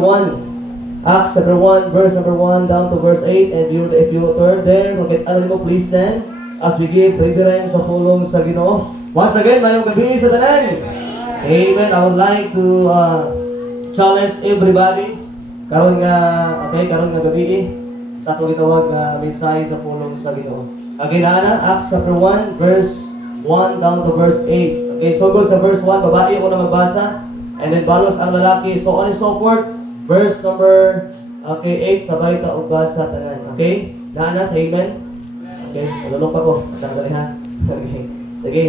1. Acts chapter 1, verse number 1 down to verse 8. And if you turn there, magkita mo, please stand as we give reverence sa pulong sa Ginoo. Once again, mayong gabi sa tanan. Amen. I would like to challenge everybody. Karon nga gabi sa akong gitawag nga mensahe sa pulong sa Ginoo. Again, Acts chapter 1, verse 1 down to verse 8. Okay, so good sa verse 1, babae mo na magbasa. And then balos ang lalaki, so on and so forth. Verse number 8, sabay ta og basa tanan. Okay? Daan na sa amen. Okay, malulong pa ko. Sandali ha. Okay. Sige.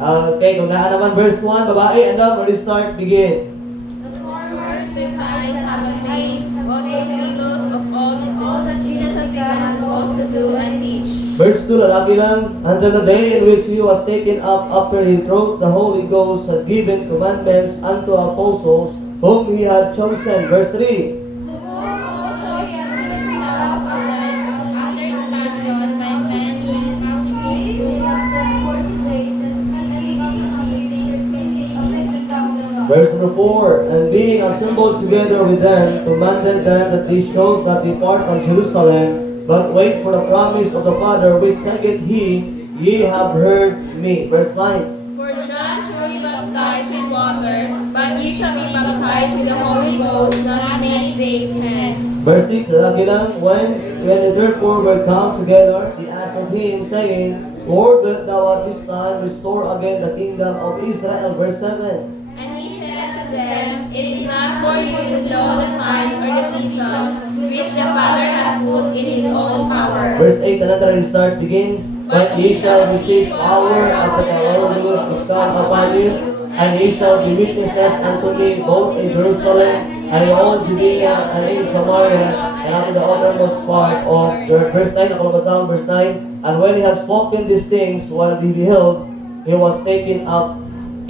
Okay, kung daan naman verse 1, babae, and now, ready, start, begin. The former with eyes have obeyed all the filos of all that Jesus began both to do and teach. Verse 2, lalaki lang. Until the day in which he was taken up after he throat, the Holy Ghost had given commandments unto apostles whom he had chosen. Verse 3. To whom also he had himself appointed after his passion by men without He left them 40 days and speaking of the kingdom. Verse number 4. And being assembled together with them, commanded them that they should not depart from Jerusalem, but wait for the promise of the Father, which saith he, Ye have heard me. Verse 9. For John truly baptized with water, but ye shall be baptized with the Holy Ghost not many days hence. Verse 6, lalaki lang, when they therefore were come together, he asked of him, saying, Lord, wilt thou at this time restore again the kingdom of Israel? Verse 7. And he said to them, It is not for you to know the times or the seasons which the Father hath put in his own power. Verse 8, another start, begin. But ye shall receive power after the Holy Ghost is come upon you, and ye shall be witnesses unto me both in Jerusalem and in all Judea and in Samaria and unto the uttermost part of the earth. Verse 9, ako nabasa verse 9. And when he had spoken these things, while he beheld, he was taken up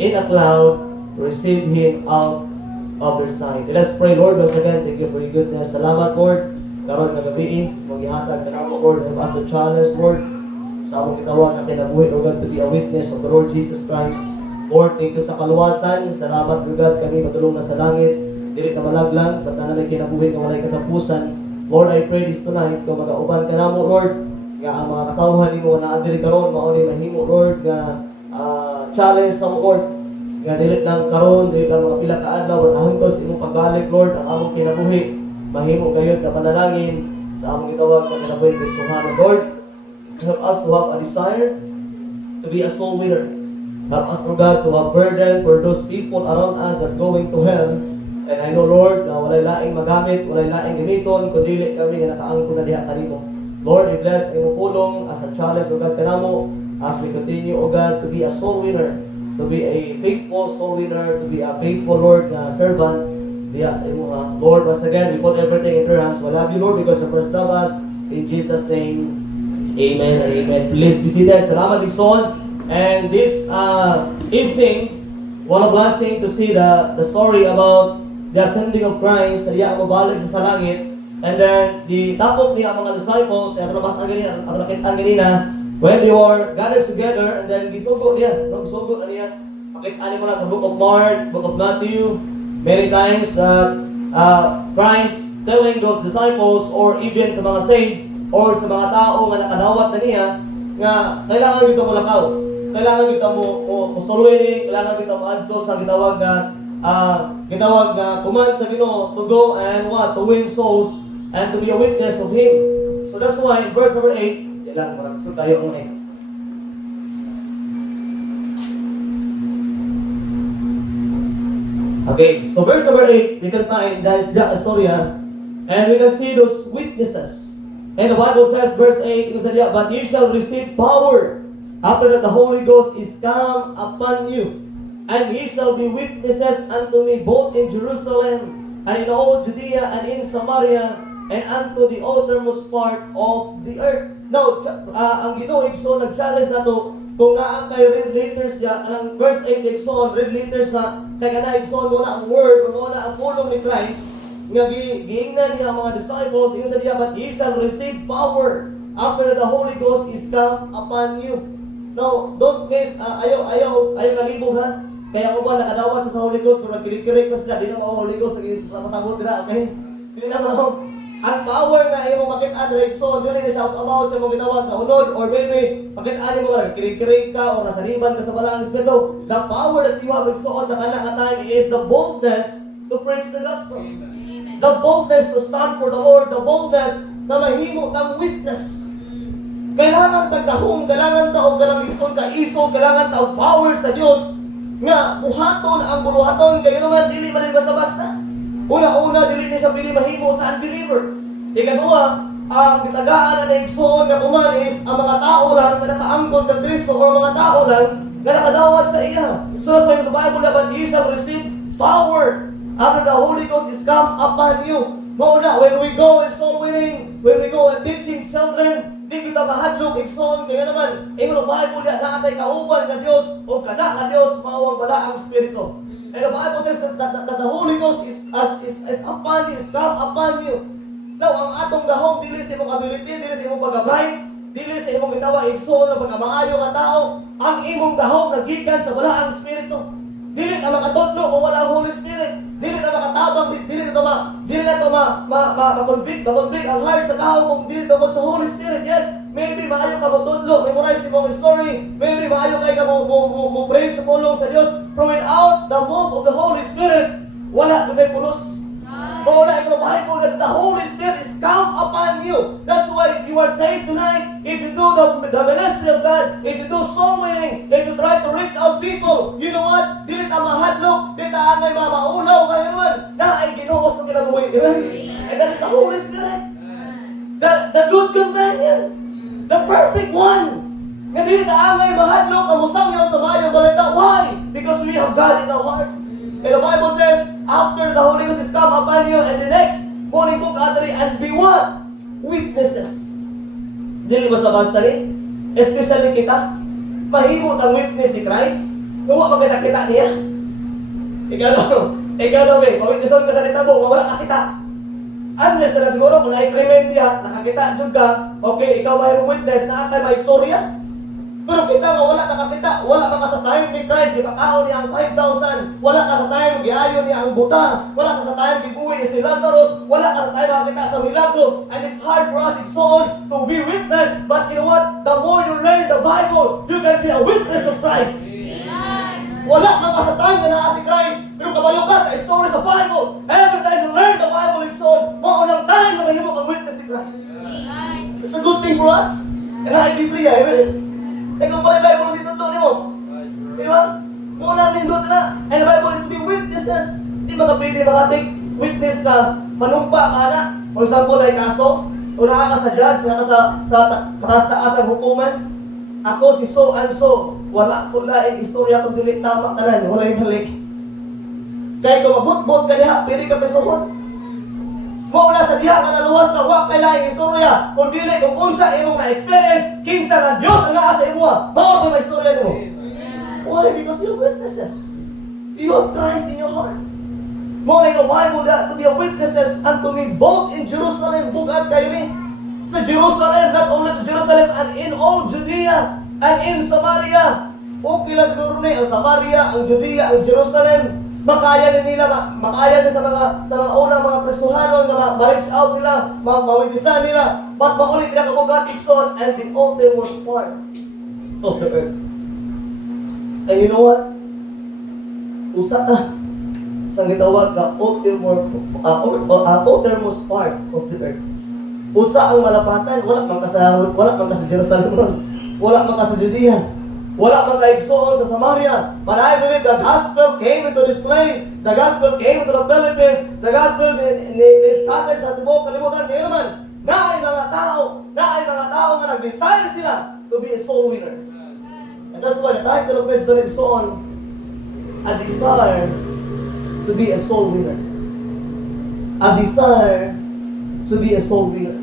in a cloud to receive him out of their sight. Let us pray, Lord, once again, thank you for your goodness. Salamat, Lord. Karon nga gabi, maghihatag ka namo, Lord, and as a challenge, Lord, sa among gitawag na kinabuhi, O God, to be a witness of the Lord Jesus Christ. Lord, thank you sa kaluwasan. Salamat, O God, kami matulong na sa langit. Dili ka malaglang, ba't na may kinabuhi na walay katapusan. Lord, I pray this tonight, kung mag-auban ka namo, Lord, nga ang mga katawhan ni mo na adiri karon mauni mahimo, Lord, nga challenge sa mo, Lord. Nga dili lang karon, dili lang mga pila ka adlaw, at ahon sa imong pagbalik, Lord, ang among kinabuhi. Mahimo gayud ka panalangin sa among gitawag na kinabuhi Kristohano, Lord. Help us to have a desire to be a soul winner. Help us, O God, to have burden for those people around us that are going to hell. And I know, Lord, na walay laing magamit, walay laing gamiton, kundi kami nga nakaangko na diha kanimo. Lord, we bless ang imong pulong as a challenge, O God, kanamo, as we continue, O God, to be a soul winner, to be a faithful soul winner, to be a faithful, Lord, servant. Diya sa imo, Lord, once again, we put everything in your hands. We love you, Lord, because you first love us. In Jesus' name, amen and amen. Please be seated. Salamat, Dixon. And this evening, what a blessing to see the story about the ascending of Christ. Iya ang mabalik sa langit. And then, the tapos niya ang mga disciples, at nabas ang ganina, when they were gathered together, and then gisugo niya. Gisugo niya. Pakit-ani mo na sa book of Mark, book of Matthew, many times Christ telling those disciples, or even sa mga saved, or sa mga tao nga nakadawat na niya, nga kailangan dito mo lakaw. Kailangan dito mo suluhin, kailangan dito mo adto sa gitawag na command sa Ginoo to go and to win souls and to be a witness of Him. So that's why in verse number 8, kailangan maragso tayo muna. Okay, so verse number 8, we can find that is the story, and we can see those witnesses. And the Bible says, verse 8, But ye shall receive power after that the Holy Ghost is come upon you, and ye shall be witnesses unto me both in Jerusalem and in all Judea and in Samaria and unto the uttermost part of the earth. Now, ang Ginoo Igsoon nag-challenge na to, kung naan kayo read letters niya, ang verse 8 Igsoon, read letters na, kaya na Igsoon mo na ang word, mo na ang pulong ni Christ, nga giingnan niya ang mga disciples, yung sa diya, but ye shall receive power after the Holy Ghost is come upon you. Now, don't miss, ayaw kalibog ha. Kaya ako ba nakadawat sa Holy Ghost, kung nagkirik-kirik pa sila, di na ako Holy Ghost, napasabot nila, okay? Hindi na mo. Ang power na imong makita direksyon, dili siya about sa mong gitawag na unod, or maybe, makita mo nga, nagkirik-kirik ka, o nasa liban ka sa balang Espiritu. The power that you have exoon sa kanang time is the boldness to preach the gospel. The boldness to stand for the Lord, the boldness na mahimo kang witness. Kailangan tagdahong, kailangan taog dalang isod ka iso, kailangan taog power sa Dios nga buhaton ang buluhaton kayo naman dili man basta-basta. Una-una dili ni sa pili mahimo sa unbeliever. Ikaduha, ang gitagaan na igsoon nga kuman is ang mga tao lang na nakaangkon kang Kristo o mga tao lang na nakadawat sa iya. So that's why sa Bible na ye shall receive power after the Holy Ghost is come upon you. Mauna, when we go in soul winning, when we go and teaching children, di kita mahadlok igsoon kaya naman ingon ang Bible na atay kauban nga Dios o kana nga Dios mao ang bala ang Espiritu. And the Bible says that the Holy Ghost is upon you, is come upon you. Now ang atong gahom dili sa imong ability, dili sa imong paggabay, dili sa imong gitawa igsoon nga pagkamaayo nga tao, ang imong gahom nagikan sa bala ang Espiritu. Dili ka makatudlo kung wala ang Holy Spirit. Dili ka makatabang, dili na ma-convict ang heart sa tao kung dili ka sa Holy Spirit. Yes, maybe maayo ka matudlo, memorize imong story, maybe maayo kay ka mo pray sa pulong sa Dios. But without the move of the Holy Spirit, wala kay pulos. Kung wala ikaw Bible that the Holy Spirit is come upon you. That's why if you are saved tonight, if you do the ministry of God, if you do soul winning, if you try to reach out people, you know what? Dili ta mahadlok, dili ta angay maulaw ngayon man. Na ay Ginoo sa kinabuhi, di ba? And that is the Holy Spirit. The good companion. The perfect one. Nga dili ta angay mahadlok, amusang niyo sa maayong balita. Why? Because we have God in our hearts. And the Bible says, after the Holy Ghost is come upon you, and the next morning book atari, and be what? Witnesses. Dili ba sa basta ni? Especially kita, mahimot ang witness si Christ. Huwag magkita-kita niya. Ikaw ba, pawitnesson ka sa nitabo, wala ka kita. Unless na siguro, kung na-increment niya, nakakita dun ka, okay, ikaw ba yung witness na akay may istorya? Pero kita nga wala nakakita, wala ka sa time ni Christ, gipakaon niya ang 5,000, wala ka sa time, giayon niya ang buta, wala ka sa time, gibuhi niya si Lazarus, wala ka sa time makakita sa milagro, and it's hard for us to be witness, but you know what? The more you learn the Bible, you can be a witness of Christ. Wala man ka sa time na naa si Christ, pero kabalo ka sa story sa Bible. Every time you learn the Bible is so, maunang time na mahimo kang witness si Christ. It's a good thing for us. And I Biblia, amen. Kung pala yung Bible si Tuto ni mo. Di ba? Muna nindot na. And the Bible is to be witnesses. Di ba ka pwede makatik witness ka, manumpa ka na. For example, like kaso, o naka ka sa judge, naka sa kataas-taas ang hukuman. Ako si so and so, wala ko laing istorya kung dili tama tanan, wala yung balik. Kaya kung mabut-but ka diha, pwede ka pesohon. Mo na sa diha ka naluwas ka, wak kay laing istorya. Kung dili, kung unsa imong na-experience, kinsa nga Diyos ang naa sa imuha, mao ba may istorya nimo? Why? Because you're witnesses. You have Christ in your heart. Mo na yung Bible that to be a witnesses unto me both in Jerusalem, bugat kayo ni. Sa Jerusalem, not only to Jerusalem, and in all Judea, and in Samaria. Okay lang siguro ni, ang Samaria, ang Judea, ang Jerusalem, makaya nila sa mga unang mga presuhanon na ma-reach out nila, mawitisan nila, but maulit nila kagugat Ikson and the uttermost part of the earth. And you know what? Usa ka sa gitawag na uttermost part of the earth. Usa ang malapatan, wala man ka sa Jerusalem ron, wala man ka sa Judea, wala man ka igsoon sa Samaria. But I believe the gospel came into this place. The gospel came into the Philippines. The gospel started sa tibok kalibutan. Kaya naman, na ay mga tao nga nag-desire sila to be a soul winner. And that's why the title of this is on a desire to be a soul winner. A desire to be a soul winner.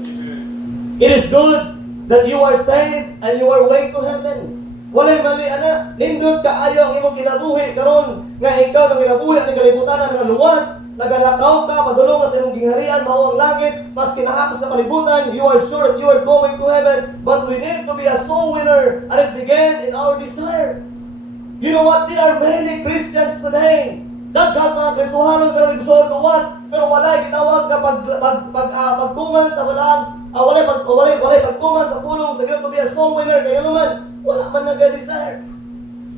It is good that you are saved and you are way to heaven. Walay mali ana, nindot kaayo ang imong kinabuhi karon nga ikaw nang kinabuhi ang kalibutan nga luwas, nagalakaw ka, padulong sa imong gingharian, mao ang langit, mas kinahakos sa kalibutan, you are sure that you are going to heaven, but we need to be a soul winner, and it began in our desire. You know what? There are many Christians today. Daghang mga Kristohanon karon igsoon luwas, pero walay gitawag ka pagtuman sa balance, walay pagtuman sa pulong sa Ginoo to be a soul winner kaya naman wala man nag-desire.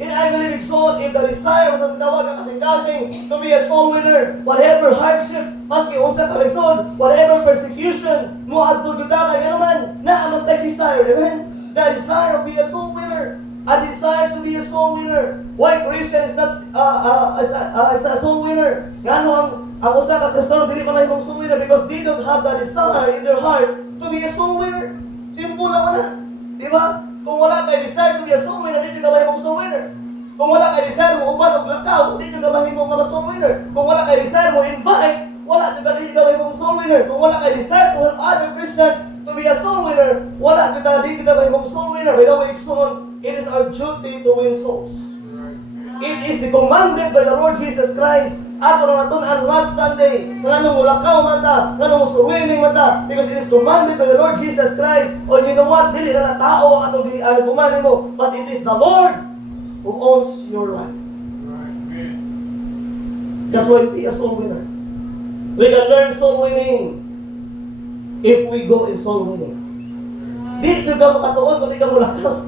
And I believe igsoon, if the desire sa tawag ka kasing-kasing to be a soul winner, whatever hardship, maski unsa ka lisod, whatever persecution mo adto gyud ka kaya naman naa man tay desire, amen? The desire to be a soul winner. A desire to be a soul winner. Why Christian is not is a soul winner? Ngano ang usa ka Kristiyano dili man mahimong soul winner because they don't have the desire in their heart to be a soul winner. Simple lang na. Di ba? Kung wala kay desire to be a soul winner, dili ka mahimong soul winner. Kung wala kay desire mo uban og lakaw, dili ka mahimong nga soul winner. Kung wala kay desire mo invite, wala ka dili ka mahimong soul winner. Kung wala kay desire to help other Christians to be a soul winner, wala ka dili ka mahimong soul winner. By the way, it is our duty to win souls. It is commanded by the Lord Jesus Christ. Ato na natin ang last Sunday. Ngano mo lakaw man ta, ngano mo suwining man ta, because it is commanded by the Lord Jesus Christ. O you know what? Dili na tao ang atong gumani mo, but it is the Lord who owns your life. That's why be a soul winner. We can learn soul winning if we go in soul winning. Di ka makatuon kung di ka mulakaw.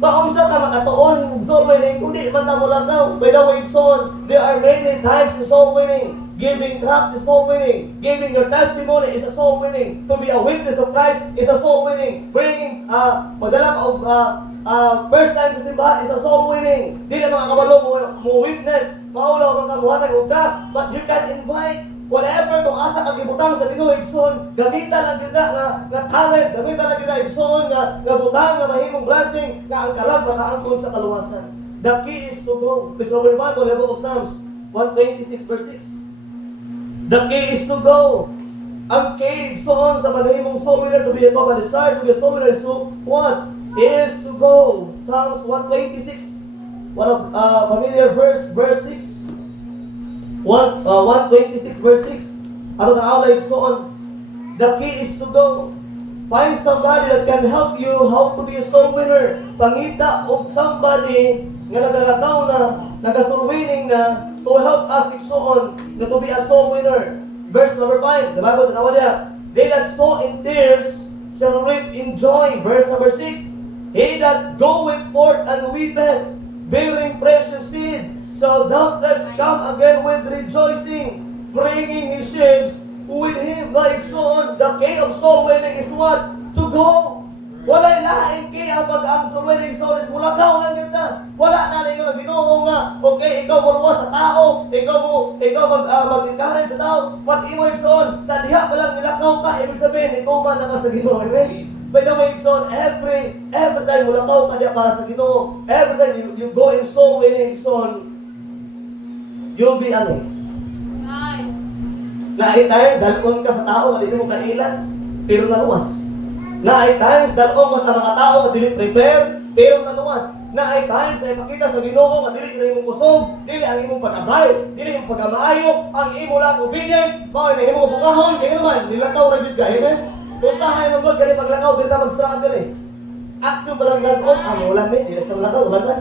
Paunsa ka makatuon soul winning kung di man ta mulakaw. By the way, son, there are many types of soul winning. Giving tracts is soul winning. Giving your testimony is a soul winning. To be a witness of Christ is a soul winning. Bringing madala of first time sa simbahan is a soul winning. Di na mga kabalo mo witness, maulaw ng kabuhatag o tracts, but you can invite whatever kung asa kang ibutang sa Ginoo igsoon, gamitan lang gyud nga talent, gamitan lang gyud igsoon nga butang nga mahimong blessing nga ang kalag makaangkon sa kaluwasan. The key is to go. Please open the Bible, the book of Psalms 126 verse 6. The key is to go. Ang key igsoon sa paghimong soul winner to be a desire to be a soul winner is to what? Is to go. Psalms 126. One of familiar verse 6. 126 verse 6. Ano na away so the key is to go. Find somebody that can help you how to be a soul winner. Pangita og somebody nga nagalakaw na, nagasoul winning na to help us igsoon na to be a soul winner. Verse number 5. The Bible says, they that sow in tears shall reap in joy. Verse number 6. He that goeth forth and weepeth, bearing precious seed, shall doubtless come again with rejoicing, bringing his sheaves with him. Like so, the key of soul winning is what? To go. Wala na key ang pag-ang soul winning soul is mulakaw lang kita. Wala na rin yung Ginoo nga, okay, ikaw muluwa sa tao, ikaw mag-encourage sa tao, but imo igsoon, sa diha pa lang nilakaw ka, ibig sabihin, ikaw man naka sa Ginoo. Amen? By the way, son, every time mulakaw ka diya para sa Ginoo, every time you go in soul winning, son, you'll be amazed. Right. Na-time, dalon ka sa tao, hindi mo kailan, pero naluwas. Na-times, dalon ka sa mga tao, dili prepare, pero naluwas. Na-times, ay makita sa Ginoo, nga dili na imong kusog, dili ang imong pag-abay, dili ang pag-amaayo, ang imo lang obedience, mao na imong bungahon, kaya naman, nilakaw ra gyud ka, amen? Usahay mo God, kaya paglakaw, dili na mag-struggle eh. Action pa lang dalon, ang ulan eh, dili sa lakaw, ulan man.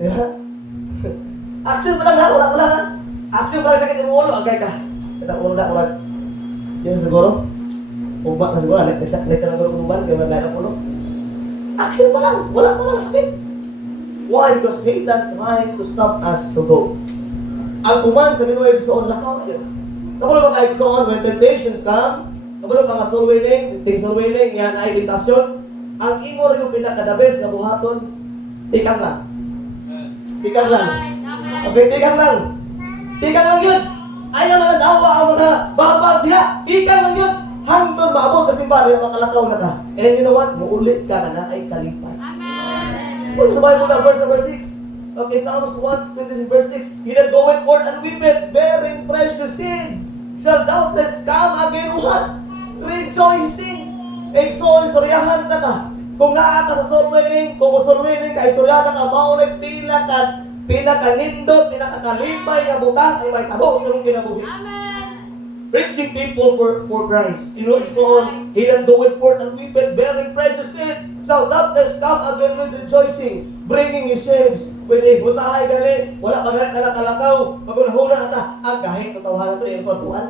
Diba? Action pa lang ha, wala ha. Action pa lang sakit yung ulo, agay ka. Kita ulo na, ulan. Yan siguro. Ubat na siguro, next na siguro kung uban, kaya maglain ang ulo. Action pa lang, wala pa lang sakit. Why? Because Satan trying to stop us to go. Ang kuman sa Ginoo igsoon, lakaw na yun. Kapulo ba ka igsoon, when temptations come, kapulo ka nga soul winning, yan ay tentasyon, ang imo rin yung pinakadabes na buhaton, tikang lang. Tikang lang. Okay, tikang lang. Tikang lang yun. Ayaw na dawa ang mga babag diha. Tikang lang yun. Hangtod maabot kasi ba yung makalakaw na ka. And you know what? Muulit ka na ay kalipay. Amen. Kung sa Bible na verse number 6. Okay, Psalms 1:26 verse 6. He that goeth forth and weepeth, bearing precious seed, shall doubtless come again what? Rejoicing. Exol, soryahan ka na. Kung naa ka sa soul winning, kung soul winning ka, istoryahan ka, maunay pinakanindot, pinakakalipay nga butang ang may tabo sa mong kinabuhi. Amen. reaching people for Christ. You know, so he that doeth forth and weepeth, bearing precious seed, shall doubtless come again with rejoicing, bringing his sheaves with him. Usahay gali, wala pa ganit na nakalakaw, magunahuna ata, kahit tatawanan ito, yung tuwan.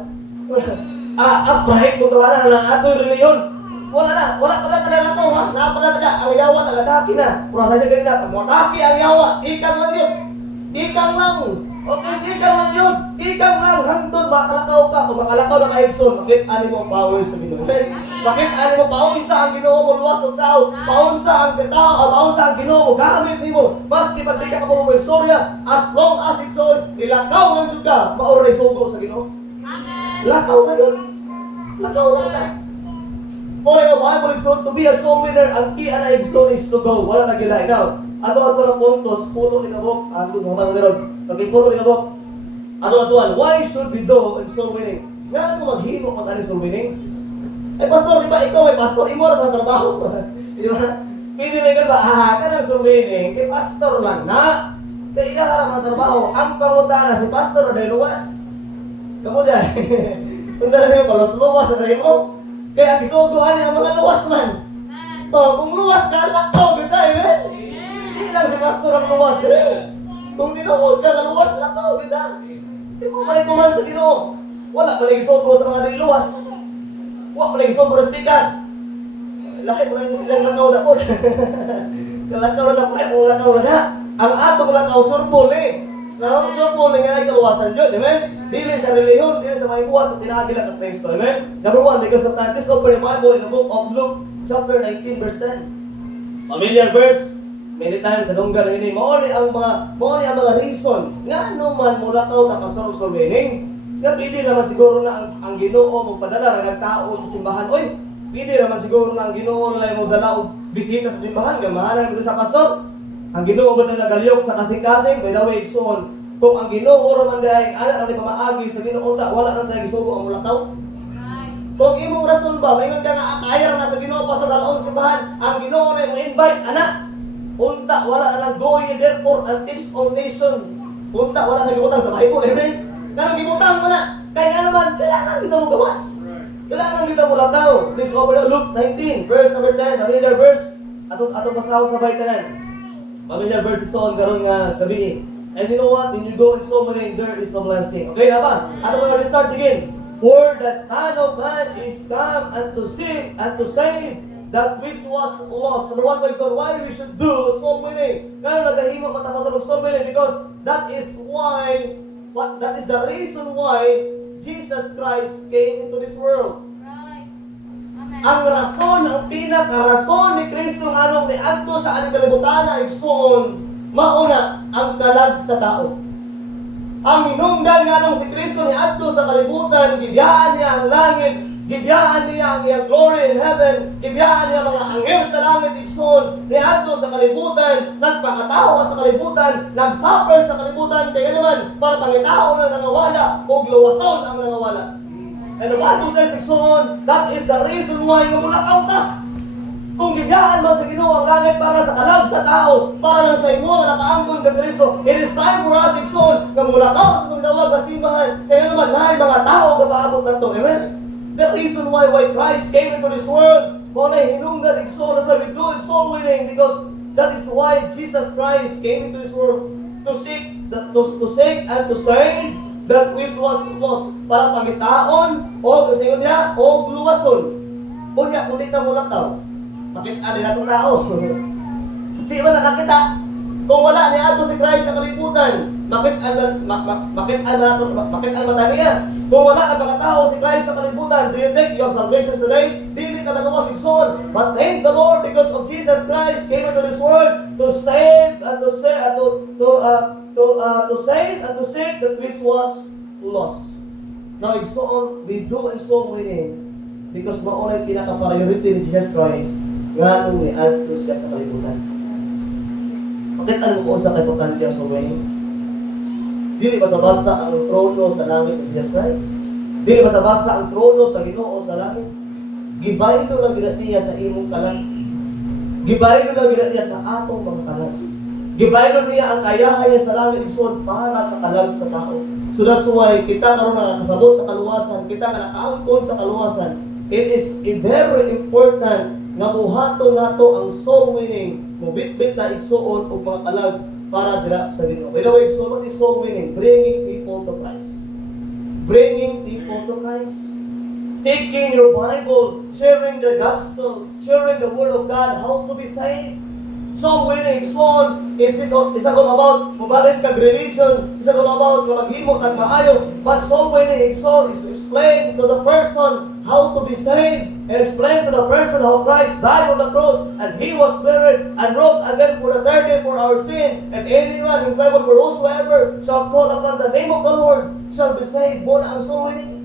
Kahit tatawanan na ato yung reliyon. Wala pala nakalakaw, ha? Napala na dyan, ang yawa, nagataki na. Pura sa siya ganina, pag mataki ang yawa, ikang lang yun. Ikang lang. Okay, ikang lang yun. Ikang lang. Hangtod, makalakaw ka. Kung makalakaw na kahigson, bakit ani mo power sa Ginoo? Bakit ani mo paun sa ang Ginoo mo luwas ng tao? Paun sa ang tao, paun sa ang Ginoo mo gamit nimo. Maski pag di ka mo istorya, as long as it's on, ilakaw lang jud ka, maoro na isugo sa Ginoo. Amen. Lakaw na yun. Lakaw lang ka. For the Bible is to be a soul winner, ang key na igsoon is to go. Wala na gilay. Now, ato ng puntos, puto inabok, ang mga meron. Pag puto inabok, ato-atuan, why should we do in soul winning? Nga mo maghimo kung ano soul winning? Ay, pastor, di ba ikaw ay pastor? Imo na trabaho. Di ba? Pwede na ka ba, ka ng soul winning, kay pastor lang na. Kaya ika ka ng trabaho, ang pangutana si pastor na luwas. Kamu dahil, kung dahil yung palos-luwas na mo, kaya gisuguhan niya ang mga luwas man. Kung luwas ka, lakaw kita eh. Hindi lang si pastor ang luwas eh. Kung dinuod ka, luwas, lakaw kita. Hindi mo malikuman sa Ginoo. Wala pa nagisugo sa mga luwas. Wala pa nagisugo sa stikas. Lahat mo lang silang lakaw na po. Kalakaw na lang po, lakaw na. Ang atong lakaw, surbol eh. Surbol nga ay kaluwasan yun, amen? Dili sa reliyon, dili sa mga ibuhat, at tinagil at Kristo, amen? Number 1, because of time, please open the Bible in the book of Luke, chapter 19, verse 10. Familiar verse, many times sa lunggan ng ini, mauli ang mga reason, nga naman mula tao nakasorog sa meaning, nga pwede naman siguro na ang Ginoo magpadala ng tao sa simbahan, oy, pwede naman siguro na ang Ginoo na mo dala og bisita sa simbahan, gamahanan mo sa pastor. Ang Ginoo ba na nagalyok sa kasing-kasing, by the way, son, kung ang Ginoo raman dahil ano pamaagi sa Ginoo, wala na tayo gisugo ang mulakaw. Kung imong rason ba, mayon ka nga atayar na sa Ginoo pa sa dalaon simbahan, ang Ginoo na mo invite, anak, unta, wala na lang going therefore and teach all nation. Unta, wala na gibutang sa Bible, amen? Kanang gibutang mo na, kaya naman, kailangan kita mo gawas. Kailangan kita mo lakaw. Please open Luke 19, verse number 10, familiar verse, ato pasahod sa baitanan. Familiar verse is on karon nga sabihin. And you know what? When you go in so many, there is no blessing. Okay na ba? Ato mga start again. For the Son of Man is come and to seek and to save that which was lost. Number 1 question, why we should do so many? Kaya nagahimo matapos sa so many because that is the reason why Jesus Christ came into this world. Ang rason, ang pinaka-rason ni Kristo ng anong niadto sa ating kalibutan na igsoon, mauna ang kalag sa tao. Ang hinungdan nga nung si Kristo niadto sa kalibutan, gibiyaan niya ang langit, gibiyaan niya ang iyang glory in heaven, gibiyaan niya mga anghel sa langit igsoon, niadto sa kalibutan, nagpakatao sa kalibutan, nagsuffer sa kalibutan, kaya naman, para pangitao na nangawala, o luwason ang nangawala. And the Bible says, igsoon, that is the reason why nga mulakaw ka. Kung gibiyaan mo sa Ginoo ang langit para sa kalag sa tao, para lang sa imo nga nakaangkon ka Kristo, it is time for us, igsoon, nga mulakaw sa pagdawag sa simbahan, kaya naman nahay mga tao nga paabot na ito. Amen? The reason why Christ came into this world, kung na hinunggan igsoon, that's why we do it soul winning, because that is why Jesus Christ came into this world to seek and to save that which was lost, para pangitaon o sa inyo niya o luwason. Kunya kung di ka mulakaw, makita na itong tao. Di ba nakakita? Kung wala niya ato si Christ sa kalibutan, makita mata niya. Kung wala na pagkatao si Christ sa kalibutan, do you think you have salvation today? Dili ka nagawa si Son. But thank the Lord because of Jesus Christ came into this world to save and to save and to save that which was lost. Now, we do and so winning because maunay pinaka-priority ni Jesus Christ nga nung ni-add siya sa kalibutan. Bakit ano mo sa kaipotante ang so winning? Dili ba sa basa ang trono sa langit ni Jesus Christ? Dili ba sa basa ang trono sa Ginoo sa langit? Gibaydo lang ginat niya sa imong kalag. Gibaydo lang ginat niya sa atong mga kalag. Gibaydo niya ang kayahan niya sa langit igsoon para sa kalag sa tao. So that's why kita karon nakasabot sa kaluwasan, kita nga nakaangkon sa kaluwasan. It is very important nga buhaton nato ang soul winning, mubitbit na igsuon og mga kalag para dira sa Ginoo. By the way, so what is soul winning? Bringing people to Christ. Bringing people to Christ. Taking your Bible, sharing the gospel, sharing the word of God, how to be saved. Soul winning, son, is all about mabalin kag religion, is all about maghimo kag maayo, but soul winning, son, is to explain to the person how to be saved, and explain to the person how Christ died on the cross, and He was buried, and rose again for the third day for our sin, and anyone who's Bible, for whosoever shall call upon the name of the Lord shall be saved. Mo na ang soul winning.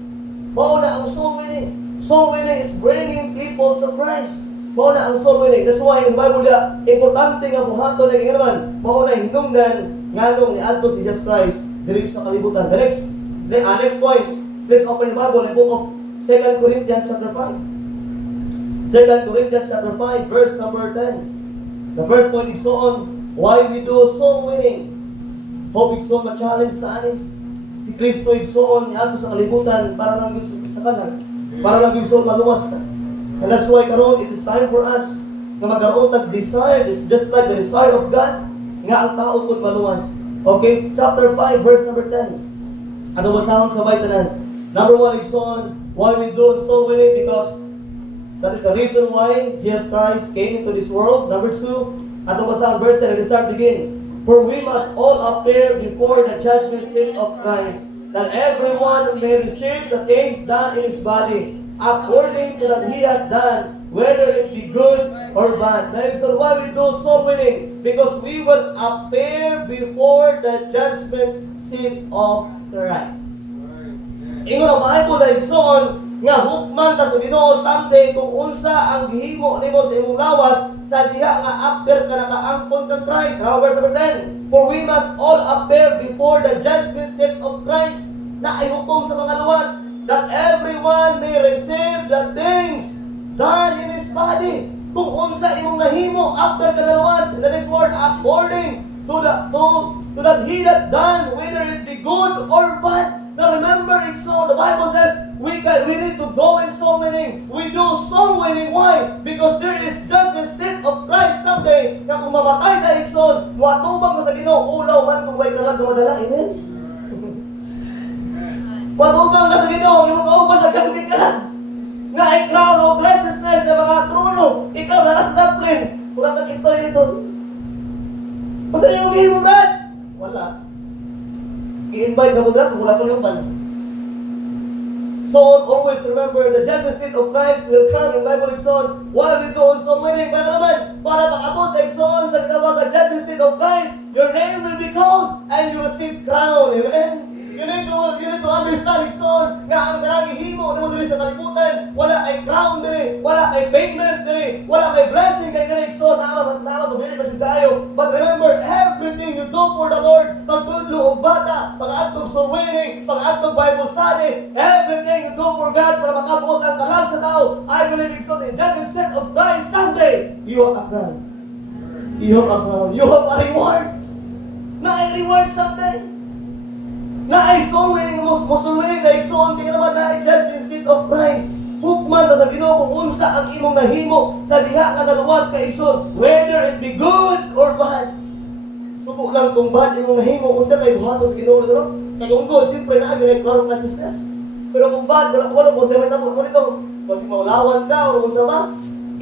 Mo na ang soul winning. Soul winning is bringing people to Christ. Mao na ang soul winning. That's why in Bible dia importante nga buhaton ng inaman. Mao na hinungdan nganong niadto si Jesus Christ diri sa kalibutan. The next point. Let's open the Bible in the book of 2 Corinthians chapter 5. 2 Corinthians chapter 5 verse number 10. The first point is on why we do soul winning. Hope igsoon ma-challenge sa anin. Si Kristo igsoon niadto sa kalibutan para lang gyud sa kanan. Para lang igsoon maluwas ta. And that's why karon it is time for us na magkaroon ng desire. It's just like the desire of God nga ang tao kung maluwas. Okay, chapter 5 verse number 10. Ano ba sound sabay tanan? Number 1 is on why we do soul winning, because that is the reason why Jesus Christ came into this world. Number 2, ano ba sound verse 10? Let us start begin. For we must all appear before the judgment seat of Christ, that everyone may receive the things done in his body according to that he had done, whether it be good or bad. That is why we do soul winning, because we will appear before the judgment seat of Christ. Ingon ang Bible na igsoon nga hukman ta sa Ginoo someday kung unsa ang gihimo nimo sa imong lawas sa diha nga after ka nakaangkon kang Christ. Verse number 10. For we must all appear before the judgment seat of Christ, na ay hukom sa mga luwas, that everyone may receive the things done in his body. Kung unsa imong nahimo after kalawas, in the next word, according to that he that done, whether it be good or bad. Now remember, it's so the Bible says we need to go in soul winning. We do soul winning. Why? Because there is judgment seat of Christ someday. Na kung mamatay ka ikson, muatubang mo sa Ginoo, ulaw man kung may kalag na madala. Amen? Patubang ka sa Ginoo, yung mga uban nagkamit ka lang. Nga ay crown of righteousness na mga trono. Ikaw na nasa daplin. Wala kang itoy dito. Basta yung hihimo, Brad? Wala. I-invite na mo, Brad, kung wala kang uban. So always remember, the judgment seat of Christ will come in Bible Exxon. While we do on so many, para naman, para makabot sa Exxon, sa tinawag ang judgment seat of Christ, your name will be called and you will receive crown. Amen? You need to understand, Ikson, nga ang darang himo na mo dili sa kalibutan, wala ay crown dili, wala ay payment dili, wala ay blessing kay dili, Ikson, nama mabili pa siya tayo. But remember, everything you do for the Lord, pagtudlo og bata, pag-atog soul winning, pag-atog Bible study, everything you do for God para makabuot ang kalag sa tao, I believe, Ikson, in that set of Christ someday, you have a crown. You have a crown. You have a reward. Na ay reward someday. Na ay soul winning, soul winning, na igsoon kaya naman na i-judgment seat of Christ. Hukman ta sa Ginoo kung unsa ang imong nahimo sa diha nga naluwas ka igsoon, whether it be good or bad. Suko lang kung bad imong nahimo, unsa kay buhaton sa Ginoo dito. Kay kung good, siyempre na agay klaro na righteousness. Pero kung bad, wala mo sa mata mo dito. Kasi maulawan ka o unsa ba?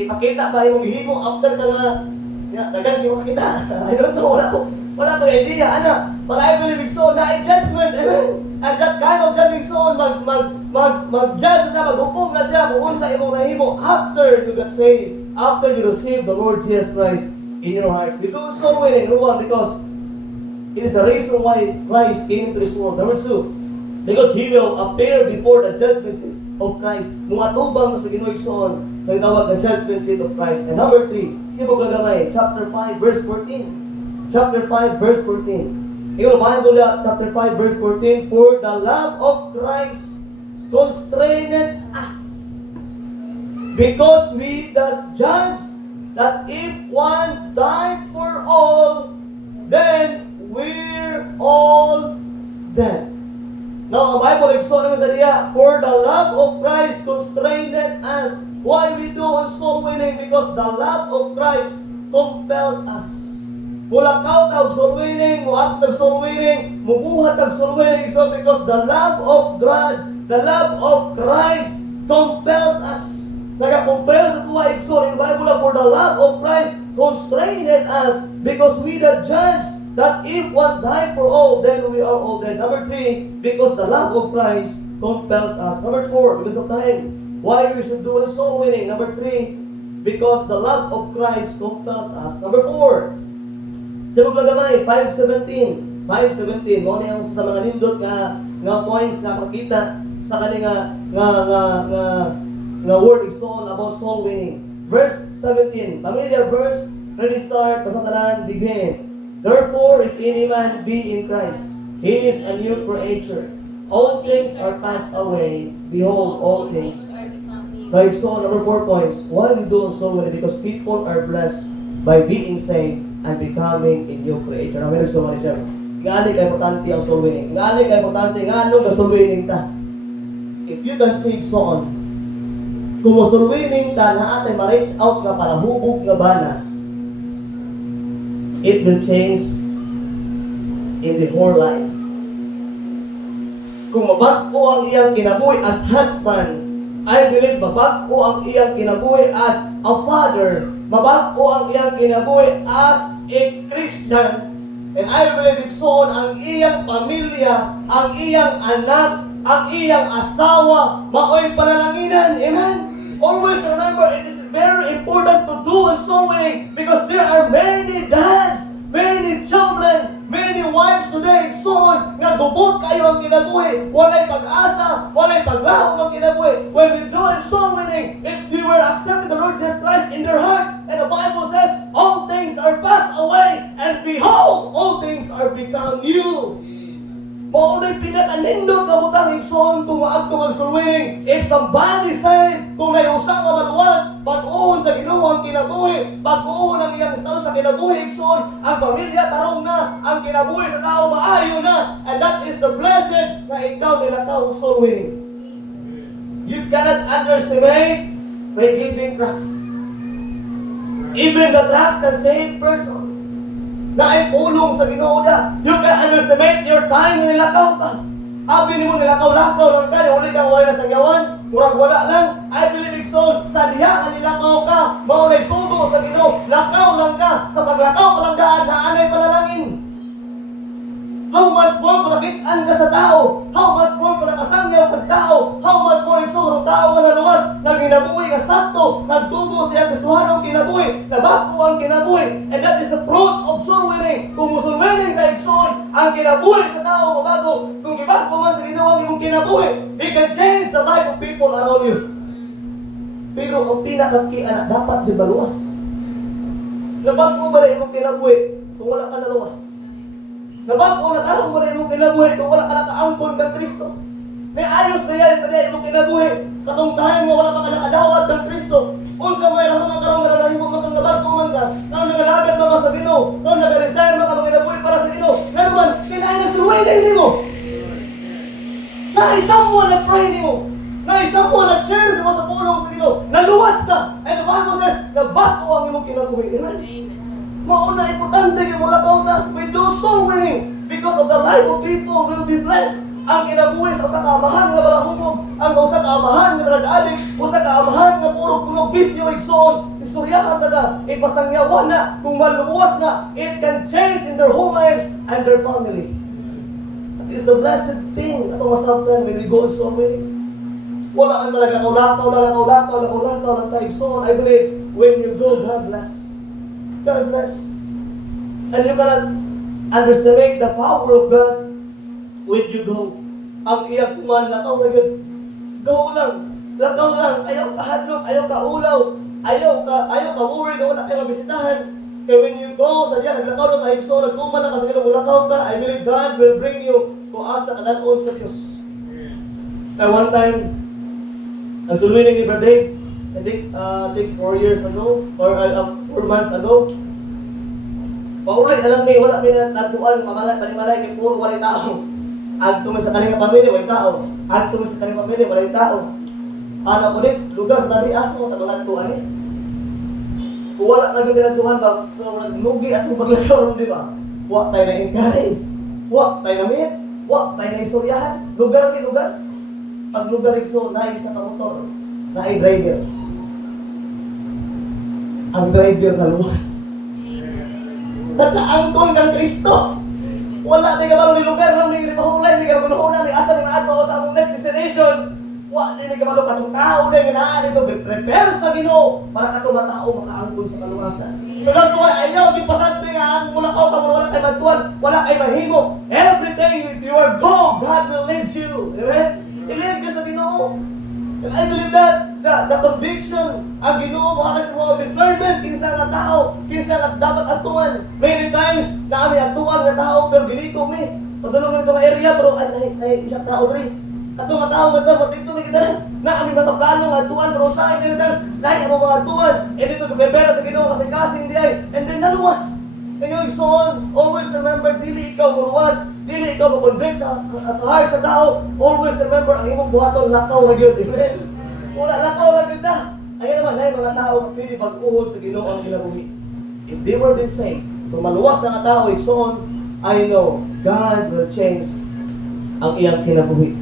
Ipakita ba imong himo after ka na dagan yung makita. I don't know, wala ko idea, ana. But I believe so na i-judgment, amen. And that kind of judging so, mag-judge siya, maghukom na siya kung unsa imong nahimo after you got saved, after you receive the Lord Jesus Christ in your hearts. We do so winning, number one, because it is the reason why Christ came into this world. Number two, because He will appear before the judgment seat of Christ. Mumatubang sa Ginoo igsoon, nagtawag ang judgment seat of Christ. And number three, sibog lang gamay, chapter 5, verse 14. Chapter 5, verse 14. Yung Bible, chapter 5, verse 14, for the love of Christ constraineth us, because we thus judge that if one died for all, then we're all dead. Now, ang Bible, igsoon naman sa diya, for the love of Christ constrained us. Why we do on soul winning? Because the love of Christ compels us. Mulakaw tag soul winning, muak tag soul winning, mubuhat tag soul winning. So because the love of God, the love of Christ compels us. Nagakompel sa tuwa igsoon in Bible for the love of Christ constrained us because we the judge that if one died for all, then we are all dead. Number 3, because the love of Christ compels us. Number 4, because of time. Why we should do a soul winning. Number 3, because the love of Christ compels us. Number 4, sa mga gamay, 5:17. 5:17. Mo niya sa mga nindot nga points na makita sa kani nga word is all about soul winning. Verse 17. Familiar verse. Ready start. Pasatanan begin. Therefore, if any man be in Christ, he is a new creature. All things are passed away. Behold, all things. Like so, number 4 points. Why we do soul winning? Because people are blessed by being saved and becoming a new creature. Namin nagsuman siya. Ngani kay importante ang soul winning. Ngani kay importante nga anong ka soul winning ta. If you can save soon, kung mo soul winning ta na atay ma-reach out nga palahubog nga bana, it will change in the whole life. Kung mabag-o ang iyang kinabuhi as husband, I believe mabag-o ang iyang kinabuhi as a father, mabag-o ang iyang kinabuhi as a Christian, and I believe igsoon ang iyang pamilya, ang iyang anak, ang iyang asawa, maoy panalanginan. Amen? Always remember, it is very important to do and so winning because there are many dads, many children, many wives today, son, nga gubot kayo ang kinabuhi. Walay pag-asa, walay paglaom ang kinabuhi. When we do and so winning, if we were accepting the Lord Jesus Christ in their hearts, and the Bible says, all things are passed away, and behold, all things are become new. Maunay pinakanindot na butang igsoon kung maagto magsulwining. If somebody saved, kung may usang nga maluwas, pag-uon sa Ginoo ang kinabuhi, pag-uon ang iyang estado sa kinabuhi igsoon, ang pamilya tarong na, ang kinabuhi sa tao maayo na, and that is the blessed na ikaw nilakaw ang soul winning. You cannot underestimate by giving tracts. Even the tracts can save person. Na ay pulong sa Ginoo na. You can underestimate your time na nilakaw ka. Abi ni mo nilakaw-lakaw lang ka, uli kang wala na sangyawan, murag wala lang. I believe igsoon, sa diha ka nilakaw ka, maunay sugo sa Ginoo, lakaw lang ka, sa paglakaw ka lang daan, naanay panalangin. How much more kung nakitaan ka sa tao? How much more kung nakasangyaw ka tao? How much more igsoon ang tao nga naluwas, naginabuhi nga sakto, nagtubo siya kasuhanong kinabuhi, nabago ang kinabuhi, and that is the fruit of soul winning. Kung soul winning ka igsoon, ang kinabuhi sa tao mabago. Kung ibago man sa Ginoo ang imong kinabuhi, it can change the life of people around you. Pero ang pinakakian dapat di baluwas. Nabago ba rin imong kinabuhi kung wala ka naluwas? Nabago na tarong mo rin imong kinabuhi kung wala ka nakaangkon kang Kristo. May ayos na yan pala imong kinabuhi. Katong tayo mo wala ka nakadawat ng Kristo. Unsa may rason ang karong nalahimog man kang nabago man ka. Kung nagalagad man ka sa Ginoo, kung nagalisayan man ka mga kinabuhi para sa Ginoo. Nga naman, kinain ang suway ni mo. Naisang mo nag-pray ni mo. Naisang mo nag-share sa mga sa pulong sa Ginoo. Naluwas ka. And the Bible says, nabago ang imong kinabuhi. Amen? Mauna importante kay mula ka we do soul winning because of the life of people will be blessed. Ang kinabuhi sa usa ka amahan nga balahubog, ang usa ka amahan nga drug-addict, usa ka amahan nga puro bisyo igsoon, istoryahan ka, ipasangyawan na, kung maluwas na, it can change in their whole lives and their family. That is the blessed thing at masabtan when we go in soul winning. Wala ang talaga lakaw ng tayo igsoon. I believe when you go, God bless. God bless. And you cannot underestimate the power of God when you go. Ang iyang kuman, lakaw na yun. Go lang. Lakaw lang. Ayaw ka hadlok, ayaw ka ulaw, ayaw ka worry na wala kayo mabisitahan. Kaya when you go sa diyan, naglakaw lang kayo so, nagkuman lang ka sa Ginoo, lakaw ka, I believe God will bring you kung asa ka nanon sa Diyos. Kaya one time, ang sulwining ni Brother Dave, I think 4 years ago, or 4 months ago, paulit, alam niyo, wala may natuan, panimalay, kaya puro walay tao. Agto man sa kaning pamilya, way tao. Agto man sa kaning pamilya, walay tao. Ano ko dit, lugar sa tabias mo, tabangan to ani. Kung wala lagi nila tuhan ba, kung nagnugi at kung paglakaw, di ba? Wa tayo na encourage, wa tayo na meet, wa tayo na istoryahan. Lugar ni lugar. Pag lugar ikso, na isa ka motor, na ay driver. Ang driver na luwas. Nataangkol ng Kristo. Wala na kabalo ni lugar, lang ni mahulay, ni kagunuhunan, ni asa ni maato sa among next destination. Wa ni kabalo katong tao na nga dito prepare sa Ginoo para katong mga tao makaangkon sa kaluwasan. So that's why ayaw di pasad nga ang mulakaw ka wala kay magtuan, wala kay mahimo. Every day you are go, God will lead you. Amen. I-lead ka sa Ginoo. And I believe that the conviction ang Ginoo mo alas mo discernment kinsa nga tao, kinsa nga dapat atuan. Many times na kami atuan nga tao pero ginito mi. Padulong ito nga area pero ay isa tao diri. Ato nga tao nga dapat dito mi kita na kami mga plano nga atuan pero sa many times lahi ang mga atuan and dito bebera sa Ginoo kasi kasing di ay and then naluwas. And yung igsoon, always remember, dili ikaw muluwas, dili ikaw makonvict sa heart sa tao, always remember, ang imong buhaton, lakaw na yun. Amen? Wala, lakaw na yun na. Ayun naman, ay mga tao, pili pag-uhod sa Ginoo ang kinabuhi. If they were been saved, kung maluwas na nga tao, igsoon, I know, God will change ang iyang kinabuhi.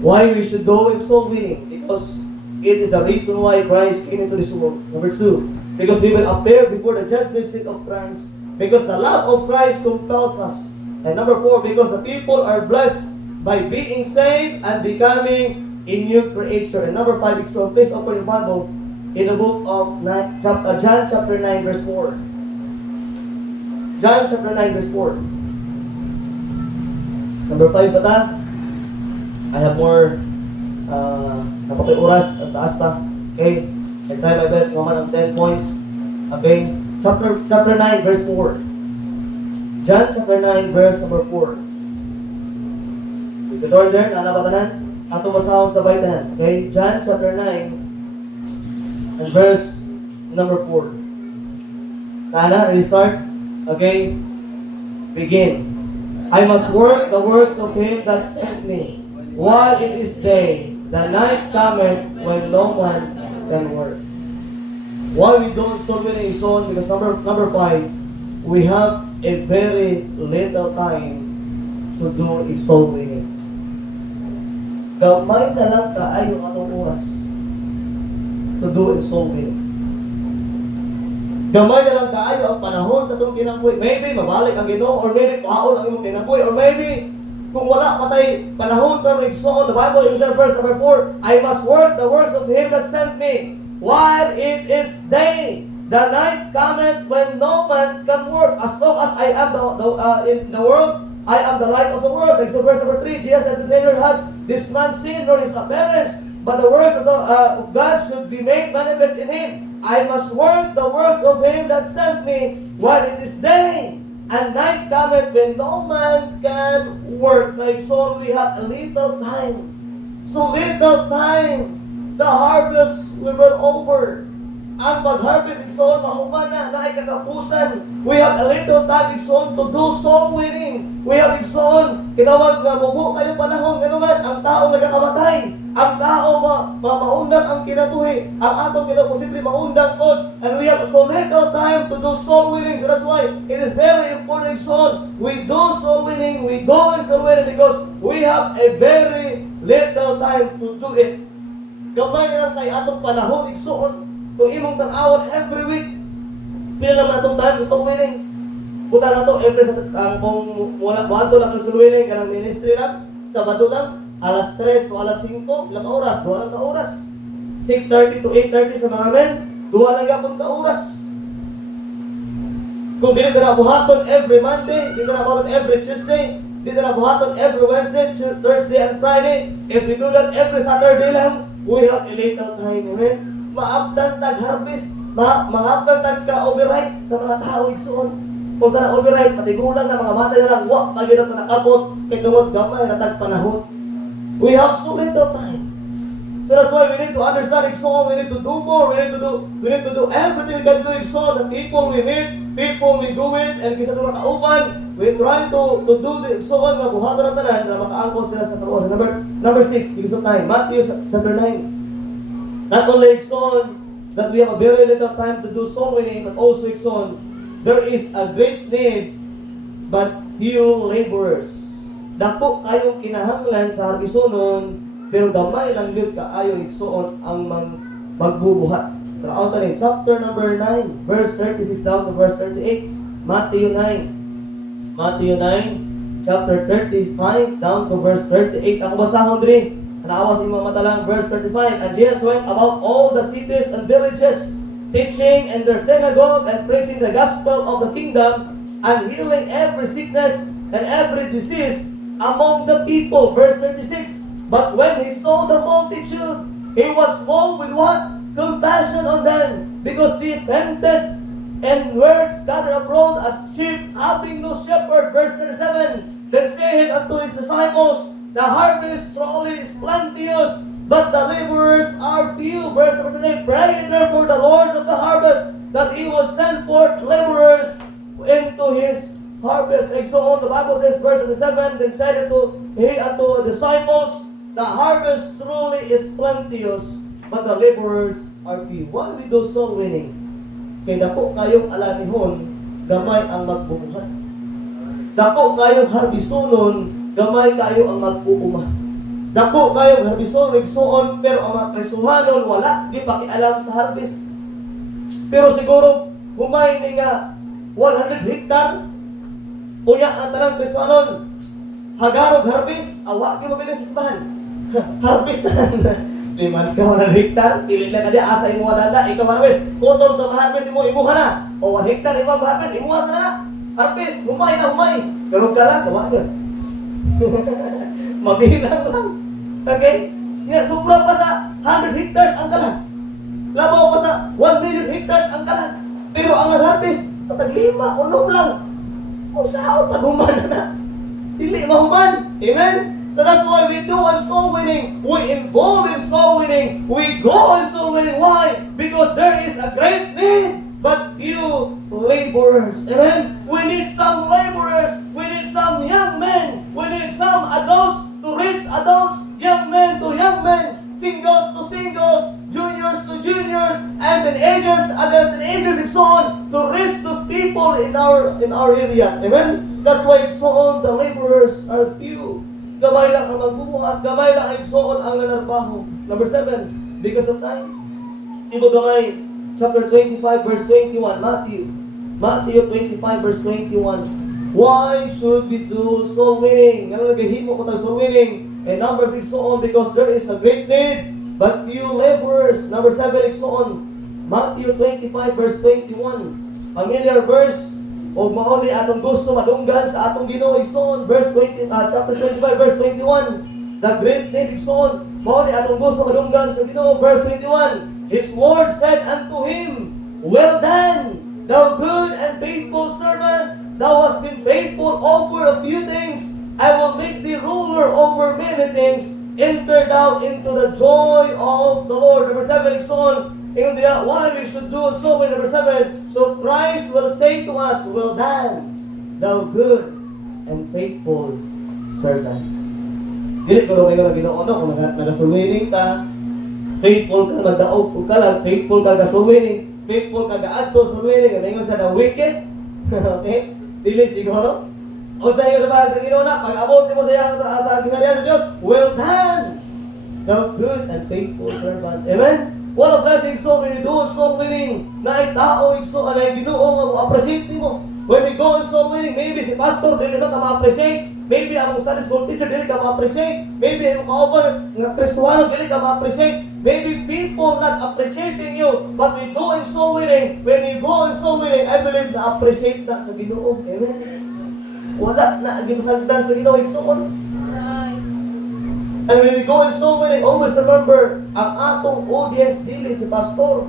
Why we should go in soul winning? Because it is the reason why Christ came into this world. Number 2, because we will appear before the judgment seat of Christ. Because the love of Christ compels us. And number 4, because the people are blessed by being saved and becoming a new creature. And number 5, so please open your Bible in the book of John chapter 9 verse 4. John chapter 9 verse 4. Number 5 ba ta? I have more napapay oras as taas pa. Okay? I try my best naman ang 10 points. Okay? Chapter 9 verse 4. John chapter 9 verse number 4. With the door there, nanabatanan, ato masahon sa baitan. Okay? John chapter 9 and verse number 4. Tana, restart. Okay? Begin. I must work the works of him that sent me, while it is day. The night cometh when no one can work. Why we don't solve it in zone? Because number 5, we have a very little time to do in soul winning. Gamay na lang kaayo anong oras to do in soul winning. Gamay na lang kaayo ang panahon sa itong kinabuhi. Maybe mabalik ang Ginoo, or maybe pahaon ang imong kinabuhi, or maybe kung wala patay panahon ka rin so the Bible in verse number 4, I must work the works of him that sent me while it is day. The night cometh when no man can work. As long as I am in the world, I am the light of the world. Next verse number 3, Jesus said, neither had this man seen nor his appearance, but the works of God should be made manifest in him. I must work the works of him that sent me while it is day. And night cometh when no man can work. Like so, we have a little time. So little time. The harvest will be over. Ang pag-harvest igsoon, mahuman na ay katapusan. We have a little time igsoon to do soul winning. We have igsoon, kinawag na mubo kayo panahon, gano'n ang tao nagkakamatay. Ang tao maundang ang kinatuhi. Ang atong kinaposible maundang kon. And we have so little time to do soul winning. So that's why it is very important igsoon. We do soul winning, we go in soul winning because we have a very little time to do it. Gamay lang kay atong panahon igsoon. Kung imong tag-awat every week, pila naman itong time sa soul winning. Buta na ito, every kung buhato lang ang soul winning, kanang ministry lang, Sabado lang, alas 3 o alas 5, ilang oras, 2 lang ka oras. 6:30 to 8:30 sa mga men, 2 lang gapon ka oras. Kung dito na buhaton every Monday, dito na buhaton every Tuesday, dito na buhaton every Wednesday, Thursday, and Friday, if we do that every Saturday lang, we have a little time, amen? Maabdan tag-harvest, maabdan tag-override sa mga tao igsoon. Kung saan override, patigulan na mga matay na lang, wak, pag na nakabot, kay tungod gamay na tag-panahon. We have so little time. So that's why we need to understand igsoon. We need to do more. We need to do everything we can do igsoon. The people we meet, people we do it, and kisa ito makauban, we try to do the igsoon na buhatan ng tanan na makaangkon sila sa kaluwasan. Number 6, because of time. Matthew chapter 9. Not only igsoon that we have a very little time to do soul winning, but also igsoon, there is a great need, but few laborers. Dako kayong kinahanglan sa harbisonon, pero gamay lang yun kaayo igsoon ang magbubuhat. Traon tanin, chapter number 9, verse 36 down to verse 38. Matthew 9. Matthew 9, chapter 35 down to verse 38. Ang basahon diri, naawa sa imong mata lang, verse 35. And Jesus went about all the cities and villages, teaching in their synagogue and preaching the gospel of the kingdom, and healing every sickness and every disease among the people. Verse 36. But when he saw the multitude, he was moved with what? Compassion on them, because they fainted and were scattered abroad as sheep having no shepherd. Verse 37. Then said unto his disciples, the harvest truly is plenteous, but the laborers are few. Verse 38. Pray therefore the Lord of the harvest, that he will send forth laborers into his harvest. And so on, the Bible says, verse 37, then said unto the disciples, the harvest truly is plenteous, but the laborers are few. Why we do soul winning? Kaya dako kayong alanihon, gamay ang magbubuhat. Dako kayong harbisonon, gamay kayo ang magpuuma. Dako kayong harbisonon, igsuon, pero ang mga presuhanon, wala, di pakialam sa harvest. Pero siguro, humay ni nga 100 hektar, unya ang tanang presuhanon, hagarog harvest, awa kayo mabilis sa simbahan. Harvest na. Liman ka 100 hektar, kilid na ka di, asa imo wadanda, ikaw harvest. Kutol sa harvest imo, imo ka na. O 1 hektar, imo harvest, imo ka na. Harvest, humay na humay. Pero ka lang, gawa ka. Mabilang lang. Okay? Nga, sobra pa sa 100 hectares ang kalan. Labaw pa sa 1 million hectares ang kalan. Pero ang harvest, patag 5, 6 lang. Kung saan, pag-human na. Dili mahuman. Amen? So that's why we do on soul winning. We involve in soul winning. We go on soul winning. Why? Because there is a great need, but few laborers. Amen? We need some laborers. We need some young men. We need some adults to reach adults, young men to young men, singles to singles, juniors to juniors, and teenagers and so on, to reach those people in our areas. Amen? That's why so on, the laborers are few. Gamay lang ang magbubuhat, gamay lang ang igsoon ang nanarbaho. Number 7, because of time. Sibo gamay, chapter 25, verse 21, Matthew 25, verse 21. Why should we do soul winning? Nalagahimo ko tayo soul winning. And number 6, so on, because there is a great need, but few laborers. Number 7, so on. Matthew 25, verse 21. Familiar verse. O mauni atong gusto madunggan sa atong Ginoo igsoon, verse 20, chapter 25 verse 21. The great need igsoon, mauni atong gusto madunggan sa Ginoo, verse 21. His Lord said unto him, well done, thou good and faithful servant, thou hast been faithful over a few things, I will make thee ruler over many things. Enter thou into the joy of the Lord. Number 7 igsoon. Why we should do so in number 7, so Christ will say to us, well done, thou good and faithful servant. Dili ko kayo na Ginoo kung nagasulwining ka, faithful ka, magdaog ka lang, faithful ka gasulwining, faithful ka gaadto sulwining, ang ingon sa the wicked. Okay? Dili siguro. O sa iyo sa para sa Ginoo na, pag-abot mo sa ginarihan ng Diyos, well done, thou good and faithful servant. Amen? What a blessing so when you do soul winning, na ay tao igso anay Ginoo nga appreciate mo. When we go on soul winning, maybe si pastor dili na ka ma-appreciate, maybe ang Sunday school teacher dili ka ma-appreciate, maybe ang kauban nga Kristiyano dili ka ma-appreciate, maybe people not appreciating you, but we go in soul winning. When you go in soul winning, I believe na appreciate na sa Ginoo. Amen. Wala na gimasagdan sa Ginoo igso. And when we go in soul winning, always remember, ang atong audience dili si pastor.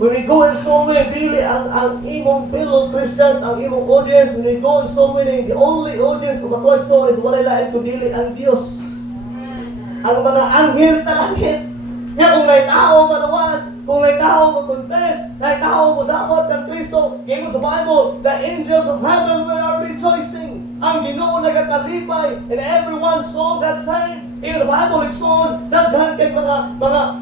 When we go in soul winning, dili ang imong fellow Christians, ang imong audience. When we go in soul winning, the only audience of the Lord's soul is walay lain kung dili ang Dios. ang mga anghel sa langit. Kaya kung may tao manawas, kung may tao mag-confess, may tao madamot ng Kristo, ngayon sa Bible, the angels of heaven are rejoicing. Ang Ginoo nagakalipay, and everyone's soul got saved. In the Bible, igsoon, daghan kay mga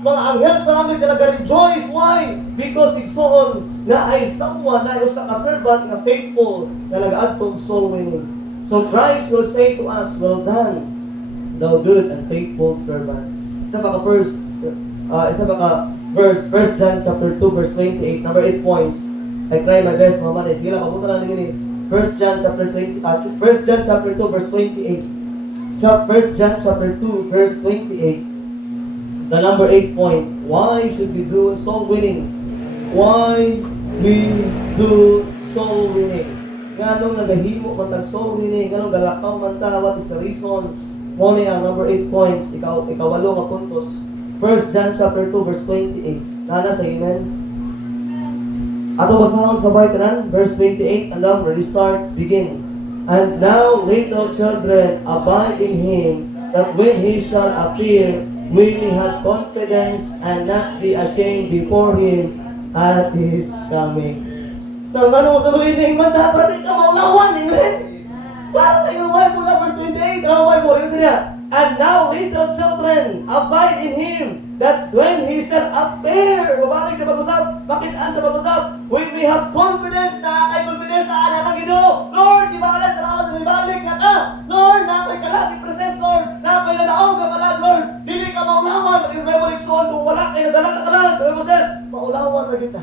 anghel sa langit na nag-rejoice. Why? Because igsoon na ay someone na usa ka servant nga faithful na nag-adtong soul winning. So Christ will say to us, well done, thou good and faithful servant. Isa pa ka verse, 1 John chapter 2 verse 28, number 8 points. I try my best, mga manit. Sige lang, mabuta lang din 1 John chapter 1 John chapter 2 verse 28. 1 John chapter 2 verse 28. The number 8 point. Why should we do soul winning? Why we do soul winning? Nganong nagahimo man tag soul winning? Nganong galakaw man ta? What is the reason? Mo ni ang number 8 points. Ikawalo ka puntos. 1 John chapter 2 verse 28. Nana sa amen. Ato basahon sa tanan verse 28 and now ready start begin. And now little children abide in him, that when he shall appear we may have confidence and not be ashamed before him at his coming. So ano sa reading man dapat ka maulawan, amen. Para tayo Bible verse 28 ang Bible ito niya. And now little children abide in him, that when he shall appear, babalik sa pag-usap, makitaan sa pag-usap, we may have confidence na ay confidence sa anak ng Ginoo. Lord, di ba ka salamat sa ibalik na ka? Lord, napay kalag, i-present Lord, napay nadaog ka kalag, Lord, dili ka maulawan, yung Bible exon, kung wala kayo nadala ka kalag, Bible says, maulawan na kita.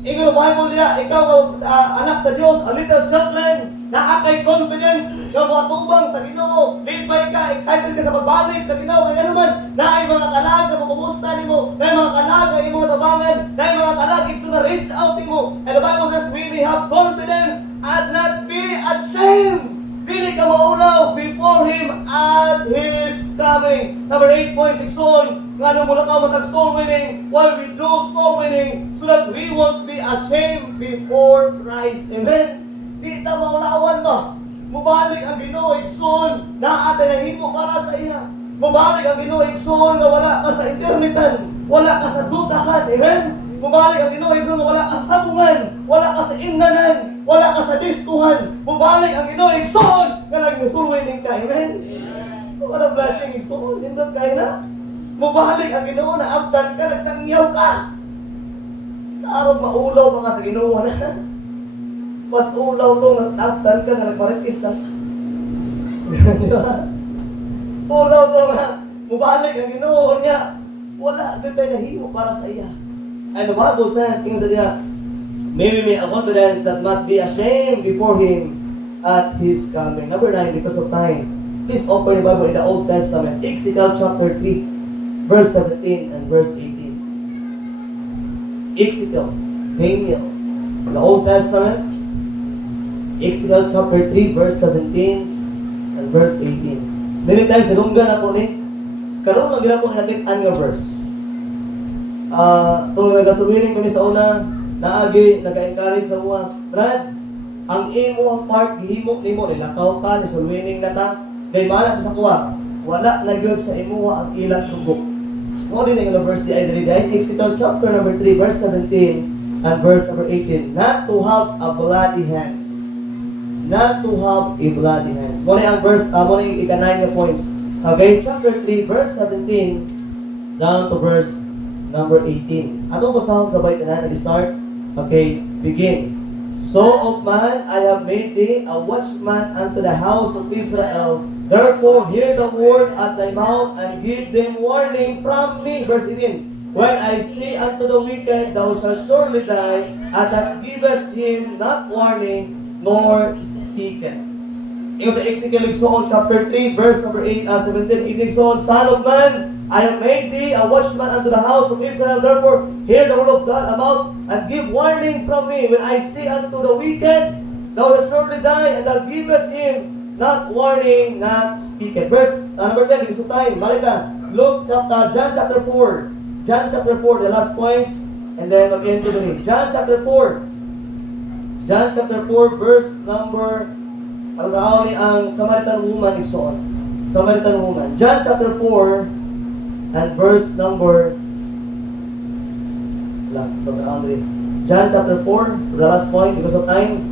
Ingon ang Bible niya, ikaw anak sa Diyos, a little children, nakakay confidence na matubang sa Ginoo. Lipay ka, excited ka sa pagbalik sa Ginoo. Kaya naman, na ay mga kalag na makumusta ni mo, na ay mga kalag na imong tabangan, na ay mga kalag ikso na reach out ni mo. And the Bible says, we may have confidence and not be ashamed. Dili ka maulaw before Him at His coming. Number 8.6 nga nung mula ka matag soul winning, while we do soul winning, so that we won't be ashamed before Christ. Amen? Di ta maulawan ba? Mubalik ang Ginoo igsoon na ate nahimo para sa iya. Mubalik ang Ginoo igsoon na wala ka sa eternitan, wala ka sa dutakan. Amen? Mubalik ang Ginoo igsoon na wala ka sa sabungan, wala ka sa indanan, wala ka sa diskuhan. Mubalik ang Ginoo igsoon na nag-soul-winning ka. Amen? What a blessing igsoon. Hindot kayo na. Mubalik ang Ginoo na abdan ka, nagsangyaw ka. Tarot maulaw pa nga sa Ginoo na. Mas ulaw itong nagtabtan ka na nagparitis na. Di ba? Ulaw ito nga. Mubalik ang Ginoo niya. Wala doon tayo nahimo para sa iya. And the Bible says, tingin sa niya, may we may have confidence that not be ashamed before Him at His coming. Number 9, because of time. Please open the Bible in the Old Testament. Ezekiel chapter 3, verse 17 and verse 18. Ezekiel, Daniel, the Old Testament. Ezekiel chapter 3, verse 17 and verse 18. Many times, nilunggan ako ni, karoon lang gina po nakitaan nga verse. Kung nagasuwirin kami sa una, naagi, nag-encourage sa mga, Brad, ang imo ang part, gihimo nimo, nilakaw ka, nisulwining na ta, dahil mana sa sakuha, wala na yun sa imo ang ilang tugok. Mo din ang verse di ay diri Ezekiel chapter number 3, verse 17 and verse number 18. Not to have a bloody hands. Not to have a bloody hands. Muna ang verse, muna yung ika-9 na points. Okay, chapter 3, verse 17, down to verse number 18. Atong basahon sabay tanan, start. Okay, begin. So of man, I have made thee a watchman unto the house of Israel. Therefore, hear the word at thy mouth, and give them warning from me. Verse 18. When I say unto the wicked, thou shalt surely die, and that givest him not warning, nor speaketh. In the Ezekiel chapter 3, verse number 17, it is on, Son of man, I have made thee a watchman unto the house of Israel. Therefore, hear the word of God about, and give warning from me. When I say unto the wicked, thou shalt surely die, and thou givest him not warning, not speaketh. Verse number 10, gusto tayo, balik na. John chapter 4. John chapter 4, the last points, and then mag-end to the name. John chapter 4. John chapter 4, verse number, ang ang Samaritan woman igsoon. Samaritan woman. John chapter 4 and verse number Dr. Andre. John chapter 4, the last point, because of time,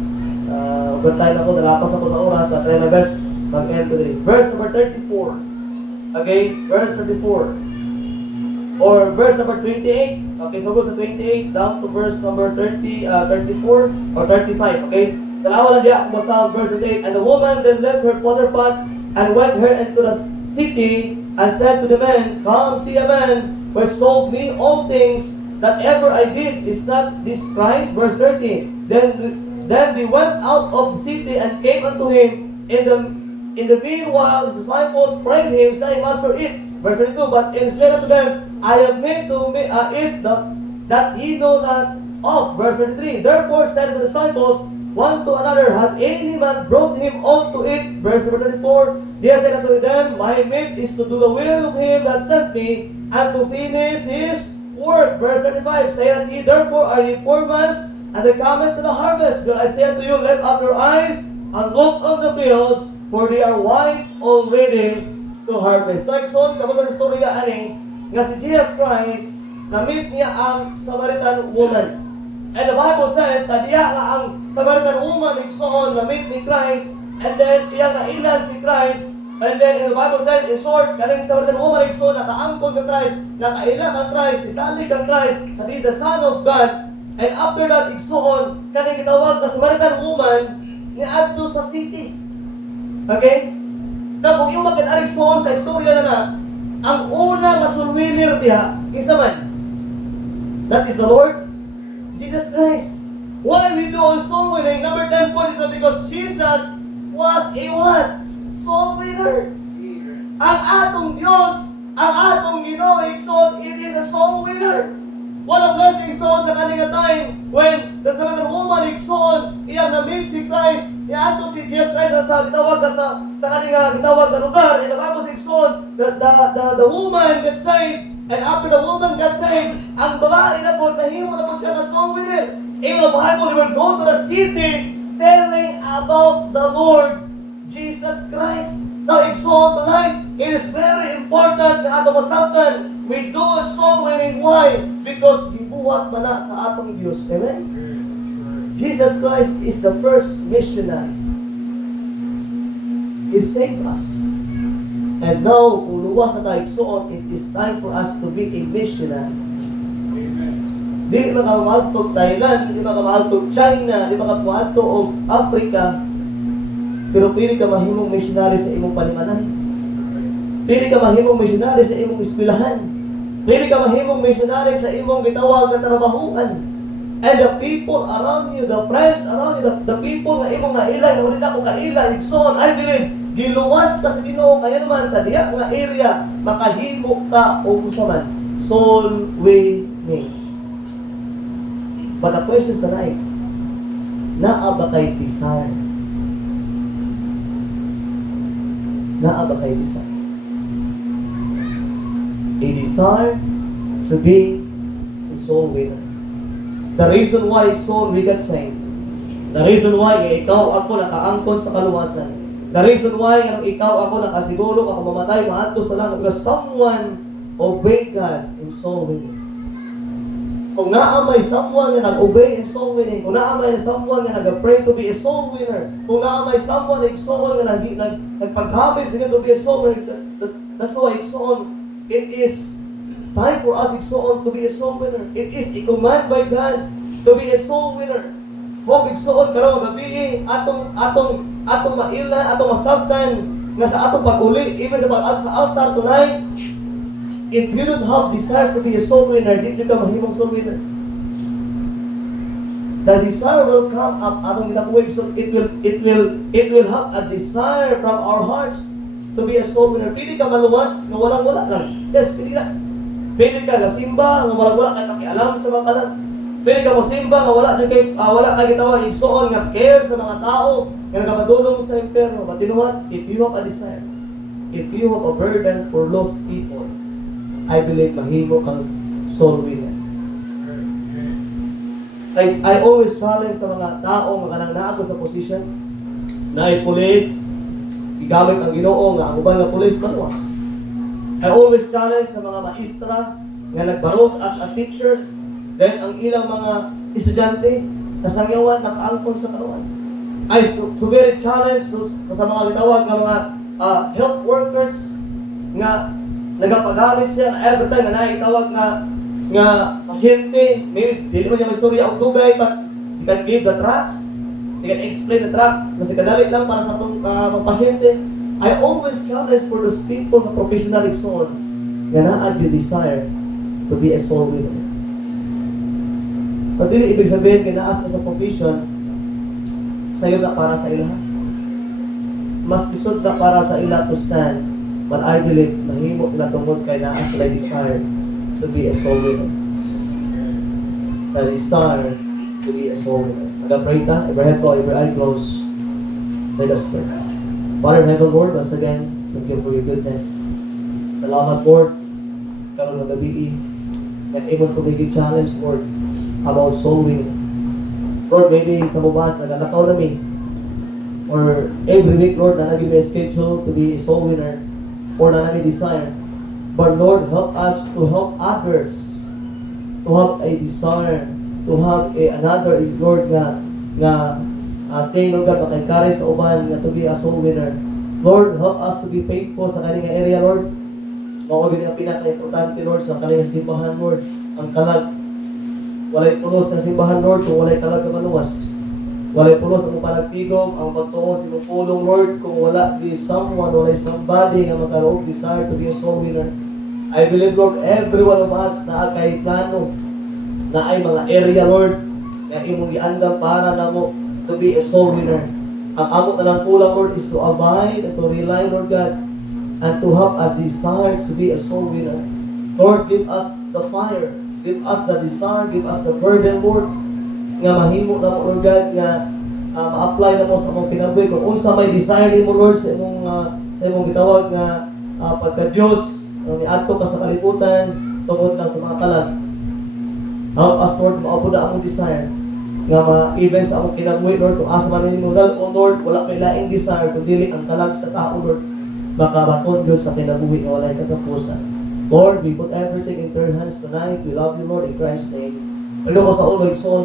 overtime ako, nalapas ako sa oras, but try my best mag-end today. Verse number 34. Okay, verse 34. Or verse number 28. Okay, so go to 28 down to verse number 34 or 35. Okay, dalawa lang diya kung basa verse 28. And the woman then left her water pot and went her into the city and said to the men, Come see a man who has told me all things that ever I did. Is not this Christ? Verse 30. Then they went out of the city and came unto him. In the meanwhile, his disciples prayed him, saying, Master, eat. Verse 32. But instead unto them, I have made to eat that ye know not of. Verse 33. Therefore said the disciples one to another, Had any man brought him aught to eat? Verse 34. They said unto them, My meat is to do the will of him that sent me, and to finish his work. Verse 35. Say that ye therefore are ye poor man's, and they cometh to the harvest. But I say unto you, lift up your eyes and look on the fields, for they are white already to harvest. So, ikson, kapag sa istorya ani, nga si Jesus Christ, na-meet niya ang Samaritan woman. And the Bible says, sa diya nga ang Samaritan woman, ikson, na-meet ni Christ, and then iya nga ilan si Christ, and then the Bible says, in short, kaning Samaritan woman, ikson, nakaangkon ka Christ, nakailan ka Christ, isalig ka Christ, that is the Son of God. And after that, ikson, kaning gitawag na Samaritan woman, niadto sa city. Okay? Tapos yung mag-alig soon sa istorya na ang una nga sulwinir diha, kinsa man? That is the Lord Jesus Christ. Why we do on soul winning? Number 10 point is because Jesus was a what? Soul winner. Ang atong Diyos, ang atong Ginoo, it is a soul winner. What a blessing son sa kanila time when the Samaritan woman igsoon iyang na-meet si Christ, iadto si Jesus Christ sa gitawag sa kanila gitawag na lugar, and the Bible says igsoon the woman got saved, and after the woman got saved, ang babae na po nahimo na po siya nga soul winner. In the Bible, they will go to the city telling about the Lord Jesus Christ. Now, igsoon tonight, it is very important na ato masabtan. We do a soul winning. Why? Because gibuhat man na sa atong Diyos. Amen? Jesus Christ is the first missionary. He saved us. And now, kung luwas na tayo igsoon, it is time for us to be a missionary. Di makamaltog Thailand, di makamaltog China, di makamaltog Africa, pero pili ka mahimong missionary sa imong palimanan. Pili ka mahimong missionary sa imong eskwelahan. Pili ka mahimong missionary sa imong gitawag na trabahuan. And the people around you, the friends around you, the people na imong nailay, na ulit ako kailay, igsoon, I believe, giluwas ka sa Ginoo, kaya naman sa diya nga area, makahimo ka o usaman. Soul winning. But the question tonight, naa ba kay desire? Naa ba kay desire? A desire to be a soul winner. The reason why soul we got saved. The reason why ikaw ako nakaangkon sa kaluwasan. The reason why ikaw ako nakasiguro ako mamatay maadto sa langit because someone obeyed God in soul winning. Kung naamay someone na nag-obey in soul winning, kung naamay someone na nag-pray to be a soul winner, kung naamay someone na igsoon na nagpaghabis na to be a soul winner, that's why igsoon, it is time for us igsoon to be a soul winner. It is a command by God to be a soul winner. Huwag igsoon karong gabi atong mailan, atong masabtan nga sa atong pag-uli, even sa altar tonight. If you don't have desire to be a soul winner, dito ka mahimong soul winner. The desire will come up atong ginakuwig, so it will have a desire from our hearts to be a soul winner. Pili ka maluwas, nga walang-wala lang. Yes, pili ka. Pili ka simba, nga walang-wala ka nakialam sa mga kanan. Pili ka mo simba, nga wala kay gitawag igsoon nga care sa mga tao, nga nagapadulong sa impyerno. But you know what? If you have a desire, if you have a burden for lost people, I believe mahimo kang soul winner. I always challenge sa mga tao nga kanang naa ko sa position na ay police, gigamit ang Ginoo nga ang uban nga pulis maluwas. I always challenge sa mga maestra nga nagbarog as a teacher, then ang ilang mga estudyante nasangyawan nakaangkon sa kaluwas. I very challenge sa mga gitawag nga mga health workers nga nagapagamit siya every time na naitawag nga pasyente, maybe dili man niya may storya og dugay, but you can give the drugs, you can explain the drugs, kasi kadali lang para sa itong mga pasyente. I always challenge for those people na professional igsoon nga naa yung desire to be a soul winner. But dili ibig sabihin kinaas ka sa profession sa'yo na para sa ilaha. Mas isod na para sa ila to stand, but I believe mahimo na tungod kay naa sila desire to be a soul winner. The desire to be a soul winner. Mag-pray ta, every head ko, every eye closed. Let us pray. Father in heaven, Lord, once again, thank you for your goodness. Salamat, Lord, karon ng gabi, and able to make a challenge, Lord, about soul winning. Lord, maybe sa mubas, nagalakaw namin, or every week, Lord, na naging may schedule to be a soul winner, or na naging desire. But Lord, help us to help others, to have a desire, to have another, Lord, nga thing, Lord God, maka-encourage sa uban nga to be a soul winner. Lord, help us to be faithful sa kanilang area, Lord. Mawagin ang pinaka-importante, Lord, sa kanilang simbahan, Lord. Ang kalag. Walay pulos ng simbahan, Lord, kung walay kalag na maluwas. Walay pulos ang panagtigom, ang pagtuon sa imong pulong, Lord, kung wala di someone, walay somebody nga magkaroon desire to be a soul winner. I believe, Lord, every one of us na kay plano na ay mga area, Lord, na imong giandam para namo to be a soul winner. Ang amo na lang kulang, Lord, is to abide and to rely, Lord God, and to have a desire to be a soul winner. Lord, give us the fire, give us the desire, give us the burden, Lord, nga mahimo na mo, Lord God, nga ma-apply na mo sa mong kinabuhi. Kung unsa may desire ni mo, Lord, sa imong gitawag nga pagka-Diyos, niadto ka sa kalibutan, tungod lang sa mga kalag. Help us, Lord, maabot na among desire nga ma-even sa among kinabuhi, Lord, kung asa man mo, Lord, wala may laing desire, kundi ang kalag sa tao, Lord, makabaton Diyos sa kinabuhi nga walay katapusan. Lord, we put everything in your hands tonight. We love you, Lord, in Christ's name. Ano ko sa always soul